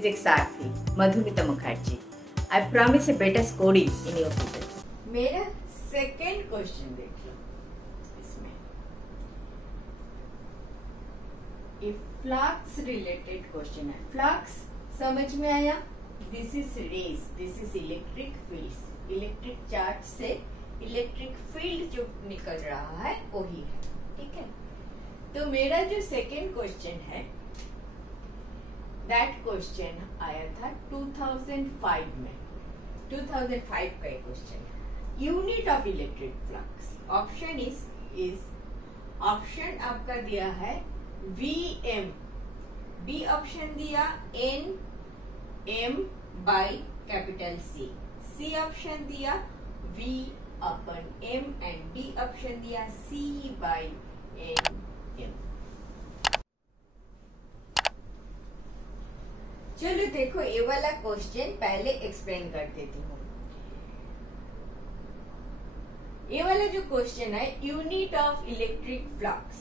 physics Sarathi Madhumita Mukherjee. I promise a better scoring in your physics. मेरा second question देख लो. इसमें ये फ्लक्स रिलेटेड क्वेश्चन है. फ्लक्स समझ में आया? This is race, this is electric field. Electric charge से इलेक्ट्रिक फील्ड जो निकल रहा है वही है. ठीक है. तो मेरा जो सेकेंड क्वेश्चन है दैट क्वेश्चन आया था 2005 में. 2005 का एक क्वेश्चन है. Unit of electric flux. Option is option आपका दिया है Vm. बी ऑप्शन दिया Nm by capital C. C option दिया V upon M and D option दिया C बाई Nm. चलो देखो ये वाला क्वेश्चन पहले एक्सप्लेन कर देती हूँ. ये वाला जो क्वेश्चन है यूनिट ऑफ इलेक्ट्रिक फ्लक्स.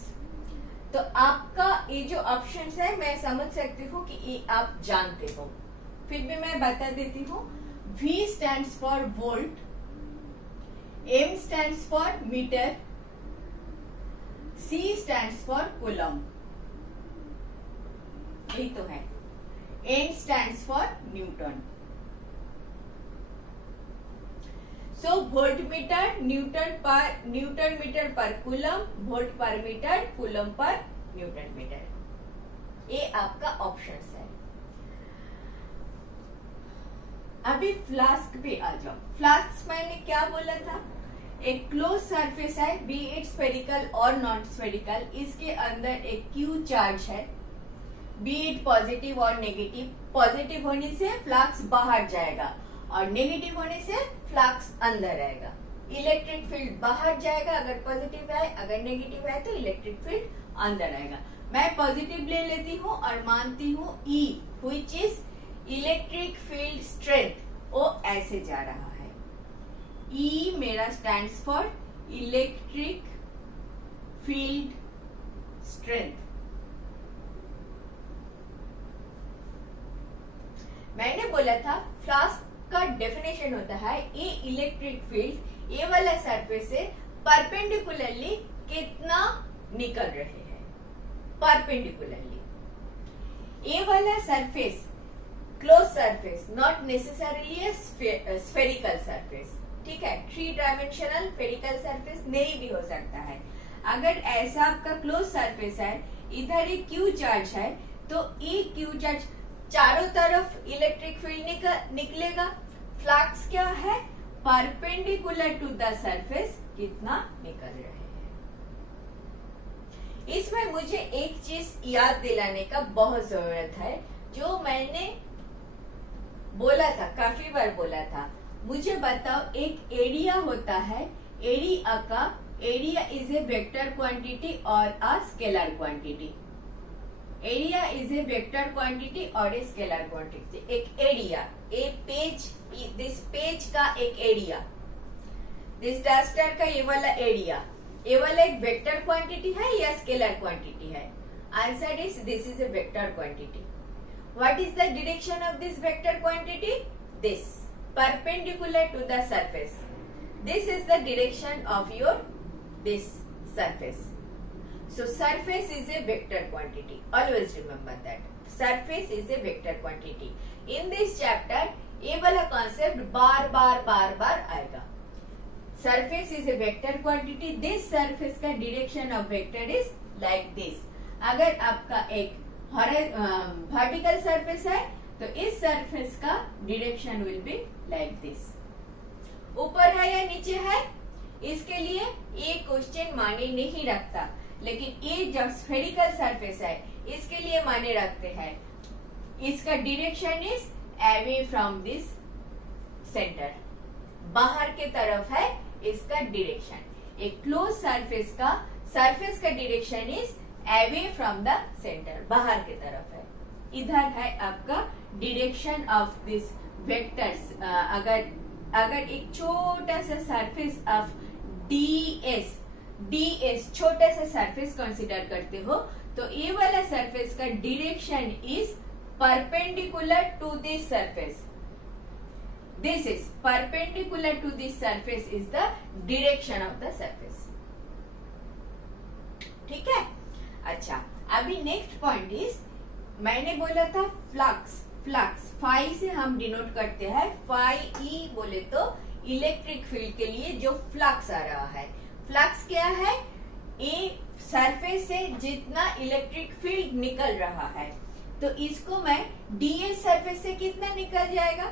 तो आपका ये जो ऑप्शंस है मैं समझ सकती हूँ कि ये आप जानते हो, फिर भी मैं बता देती हूँ. V stands for volt, M stands for meter, C stands for coulomb. यही तो है. N stands for Newton. So voltmeter Newton meter per coulomb, volt per meter, coulomb per Newton meter. ये आपका ऑप्शंस है. अभी फ्लास्क पे आ जाओ. Flask मैंने क्या बोला था? एक क्लोज सरफेस है, बी इट स्फेरिकल और नॉन स्फेरिकल. इसके अंदर एक क्यू चार्ज है, बी इट पॉजिटिव और नेगेटिव. पॉजिटिव होने से फ्लक्स बाहर जाएगा और नेगेटिव होने से फ्लक्स अंदर आएगा. इलेक्ट्रिक फील्ड बाहर जाएगा अगर पॉजिटिव है, अगर नेगेटिव है तो इलेक्ट्रिक फील्ड अंदर आएगा. मैं पॉजिटिव ले लेती हूँ और मानती हूँ E which is electric field strength. वो ऐसे जा रहा है. E मेरा stands for electric field strength. मैंने बोला था फ्लास्क का डेफिनेशन होता है ये इलेक्ट्रिक फील्ड ये वाला सरफेस से परपेंडिकुलरली कितना निकल रहे हैं. परपेंडिकुलरली ये वाला surface close surface, not necessarily spherical surface. ठीक है. 3 डायमेंशनल स्फेरिकल सरफेस नहीं भी हो सकता है. अगर ऐसा आपका क्लोज सरफेस है, इधर एक क्यू चार्ज है, तो ये क्यू चार्ज चारों तरफ इलेक्ट्रिक फील्ड निकलेगा. फ्लक्स क्या है? परपेंडिकुलर टू द सरफेस कितना निकल रहे हैं. इसमें मुझे एक चीज याद दिलाने का बहुत जरूरत है जो मैंने बोला था, काफी बार बोला था. मुझे बताओ एक एरिया होता है. Area is a vector quantity और a scalar quantity. Area is a vector quantity और ए स्केलर क्वांटिटी. एक area, a page, this page का एक एरिया, दिस डस्टर का ये वाला एरिया, ये वाला एक वेक्टर क्वांटिटी है या स्केलर क्वांटिटी है? Answer is this is a vector quantity. What is the direction of this vector quantity? This perpendicular to the surface. This is the direction of your this surface. So surface is a vector quantity. Always remember that. Surface is a vector quantity. In this chapter, ये वाला concept बार आएगा. Surface is a vector quantity. This surface का direction of vector is like this. अगर आपका एक vertical surface है, तो इस surface का direction will be like this. ऊपर है या नीचे है, इसके लिए ये क्वेश्चन माने नहीं रखता. लेकिन ये जब स्फेरिकल सरफेस है इसके लिए माने रखते हैं. इसका direction is away from this centre. बाहर के तरफ है इसका डायरेक्शन. एक क्लोज सरफेस का direction is away from the centre, बाहर के तरफ है. इधर है आपका डायरेक्शन ऑफ दिस वेक्टर्स. अगर एक छोटा सा सरफेस ऑफ ds छोटे से सरफेस कंसीडर करते हो तो ये वाला सरफेस का direction is perpendicular to this surface. This is perpendicular to this surface is the direction of the surface. ठीक है? अच्छा, अभी नेक्स्ट पॉइंट इज, मैंने बोला था फ्लक्स. फ्लक्स फाई से हम डिनोट करते हैं. फाई ई बोले तो इलेक्ट्रिक फील्ड के लिए जो फ्लक्स आ रहा है. फ्लक्स क्या है? ए सरफेस से जितना इलेक्ट्रिक फील्ड निकल रहा है, तो इसको मैं डीएस सरफेस से कितना निकल जाएगा.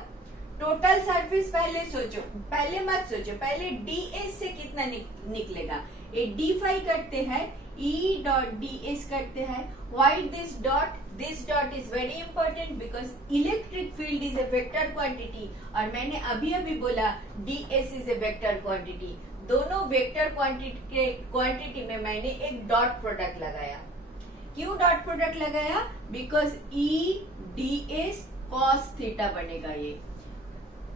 टोटल सरफेस पहले सोचो, पहले मत सोचो, पहले डीएस से कितना निकलेगा. ये डी फाई करते हैं, ई डॉट डीएस करते हैं. Why this dot? This dot is very important because electric field is a vector quantity, और मैंने अभी अभी बोला DS is a vector quantity. दोनों वेक्टर क्वांटिटी में मैंने एक डॉट प्रोडक्ट लगाया. क्यों डॉट प्रोडक्ट लगाया? Because E DS cos theta बनेगा ये.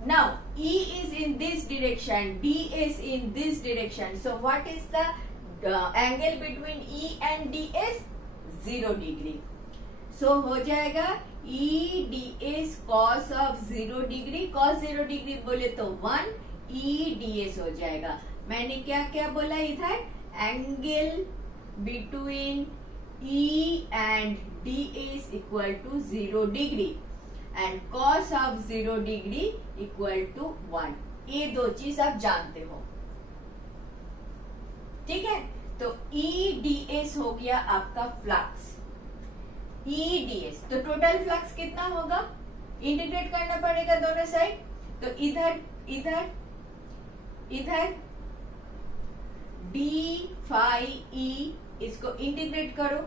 Now E is in this direction, D is in this direction. So what is the angle between E and DS? 0 degree. So हो जाएगा E DS cos of 0 degree. Cos 0 degree बोले तो 1 E DS हो जाएगा. मैंने क्या क्या बोला इधर? Angle between E and DS equal to 0 degree. And cos of 0 degree equal to 1. ये दो चीज आप जानते हो. ठीक है, तो EDS हो गया आपका फ्लक्स. EDS तो टोटल फ्लक्स कितना होगा? इंटीग्रेट करना पड़ेगा दोनों साइड. तो इधर इधर इधर डी फाई ई, इसको इंटीग्रेट करो.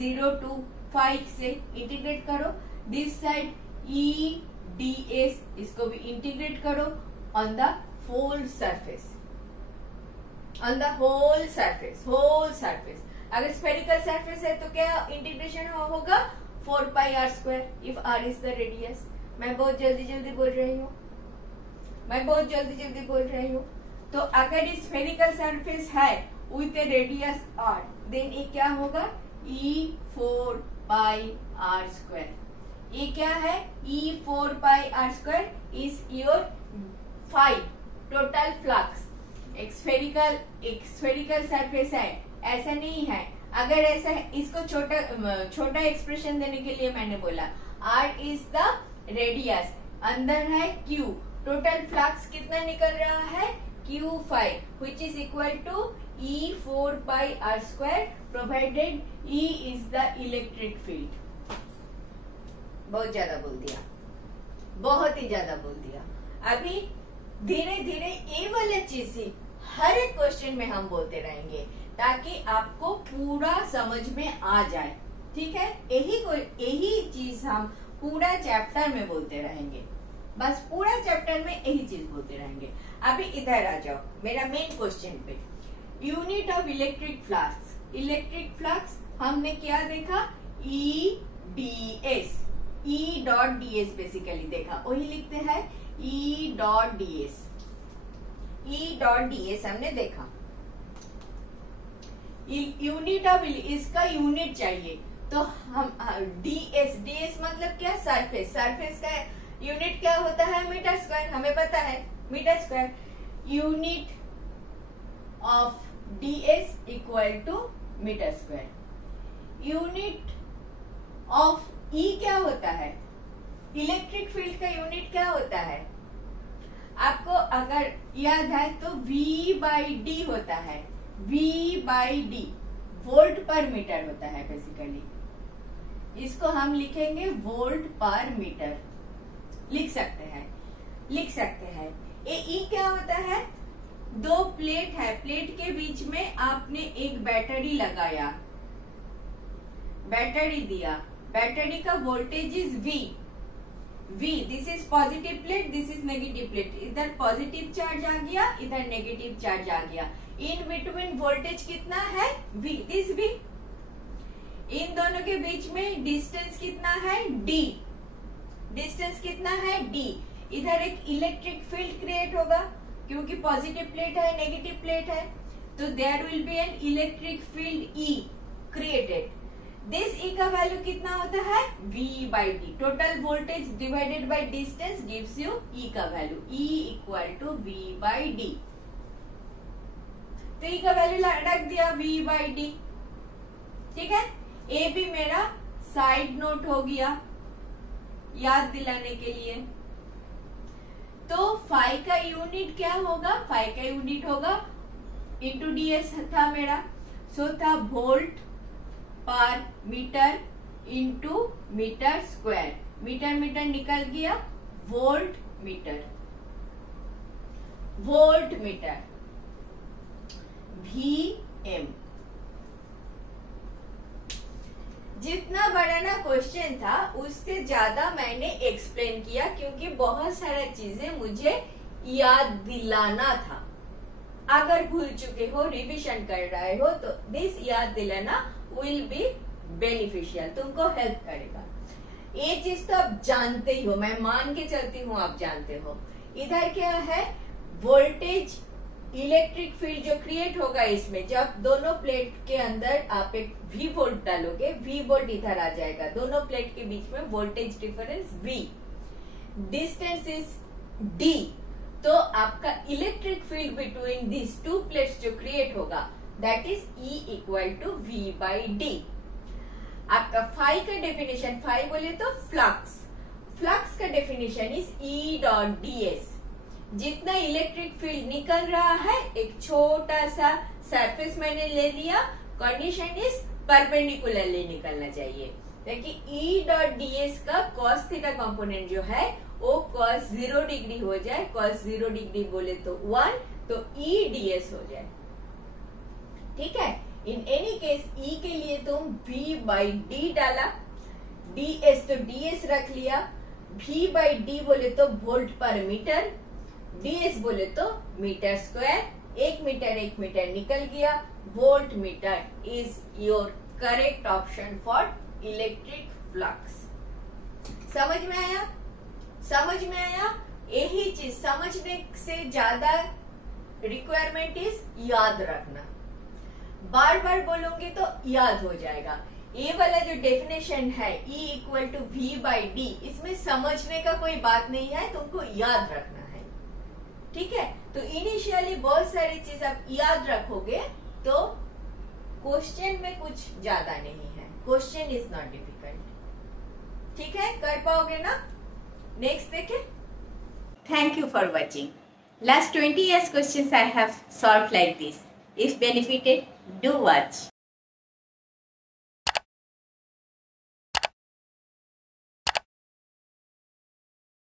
0 to 5 से इंटीग्रेट करो. दिस साइड E ds, इसको भी इंटीग्रेट करो on the whole surface, on the whole surface. Whole surface अगर स्फेरिकल सरफेस है तो क्या इंटीग्रेशन होगा? 4 pi r square if r is the radius. मैं बहुत जल्दी बोल रही हूँ. तो अगर स्फेरिकल सरफेस है with a radius r, then ये क्या होगा? E4 pi r square. ये क्या है? E4 pi r square is your phi total flux. एक स्फेरिकल सरफेस है, ऐसा नहीं है. अगर ऐसा है, इसको छोटा एक्सप्रेशन देने के लिए मैंने बोला r is the radius, अंदर है q. टोटल फ्लक्स कितना निकल रहा है? Q5 which is equal to E4 pi r square provided E is the electric field. बहुत ज्यादा बोल दिया, बहुत ही ज्यादा बोल दिया. अभी धीरे धीरे ये वाला चीज ही हर एक क्वेश्चन में हम बोलते रहेंगे ताकि आपको पूरा समझ में आ जाए. ठीक है, यही चीज हम पूरा चैप्टर में बोलते रहेंगे. बस पूरा चैप्टर में यही चीज बोलते रहेंगे. अभी इधर आ जाओ मेरा मेन क्वेश्चन पे. Unit of electric flux. Electric flux हमने क्या देखा? ई ds, E dot ds basically देखा, वही लिखते हैं E dot ds. E dot ds हमने देखा. यूनिट ऑफ, इसका यूनिट चाहिए तो हम ds मतलब क्या? सरफेस. सरफेस का यूनिट क्या होता है? Metre square. हमें पता है metre square. Unit of ds equal to metre square. Unit of E क्या होता है? इलेक्ट्रिक फील्ड का यूनिट क्या होता है? आपको अगर याद है तो V बाई डी होता है. V बाई डी वोल्ट पर मीटर होता है बेसिकली. इसको हम लिखेंगे वोल्ट पर मीटर. लिख सकते हैं. ये E क्या होता है? दो प्लेट है, प्लेट के बीच में आपने एक बैटरी लगाया, बैटरी दिया. बैटरी का voltage is V. This is positive plate, this is negative plate. इधर पॉजिटिव चार्ज आ गया, इधर नेगेटिव चार्ज आ गया. इन बिटवीन वोल्टेज कितना है? V. This V. इन दोनों के बीच में डिस्टेंस कितना है? D. डिस्टेंस कितना है? D. इधर एक इलेक्ट्रिक फील्ड क्रिएट होगा क्योंकि पॉजिटिव प्लेट है, नेगेटिव प्लेट है, तो there will be an electric field E created. This E का वैल्यू कितना होता है V by D, total voltage divided by distance gives you E का value, E equal to V by D. तो E का value रख दिया V by D, ठीक है। ए भी मेरा साइड नोट हो गया याद दिलाने के लिए। तो फाई का यूनिट क्या होगा, फाई का यूनिट होगा इंटू ds था मेरा, सो था वोल्ट पर metre into metre square, metre metre निकल गया volt metre, volt metre Vm। जितना बड़ा ना क्वेश्चन था उससे ज्यादा मैंने एक्सप्लेन किया, क्योंकि बहुत सारा चीजें मुझे याद दिलाना था। अगर भूल चुके हो, रिवीजन कर रहे हो, तो दिस याद दिलाना विल बी बेनिफिशियल, तुमको हेल्प करेगा। ये चीज तो आप जानते ही हो, मैं मान के चलती हूँ आप जानते हो। इधर क्या है, वोल्टेज इलेक्ट्रिक फील्ड जो क्रिएट होगा इसमें, जब दोनों प्लेट के अंदर आप एक V वोल्ट डालोगे, V वोल्ट इधर आ जाएगा, दोनों प्लेट के बीच में voltage difference V, distance is D, तो आपका electric field between this two plates जो क्रिएट होगा that is E equal to V by D. आपका फाई का डेफिनेशन, फाई बोले तो फ्लक्स, फ्लक्स का definition is E dot ds। जितना इलेक्ट्रिक फील्ड निकल रहा है, एक छोटा सा सरफेस मैंने ले लिया, कंडीशन इज परपेंडिकुलरली निकलना चाहिए, देखिए E डॉट ds का cos थीटा कंपोनेंट जो है वो cos 0 डिग्री हो जाए, cos 0 डिग्री बोले तो 1, तो E ds हो जाए, ठीक है। इन एनी केस E के लिए तुम V बाई डी डाला, ds तो ds रख लिया, V बाई डी बोले तो वोल्ट पर मीटर, ds बोले तो मीटर स्क्वायर, एक मीटर निकल गया, volt metre is your correct option for electric flux. समझ में आया, समझ में आया। यही चीज समझने से ज्यादा रिक्वायरमेंट इज याद रखना, बार बार बोलोगे तो याद हो जाएगा। ये वाला जो डेफिनेशन है E equal to V by D, इसमें समझने का कोई बात नहीं है, तुमको याद रखना है, ठीक है। तो इनिशियली बहुत सारी चीज आप याद रखोगे तो क्वेश्चन में कुछ ज्यादा नहीं है, क्वेश्चन इज नॉट डिफिकल्ट, ठीक है, कर पाओगे ना। नेक्स्ट देखें। Thank you for watching. Last 20 years questions I have solved like this. If benefited, do watch.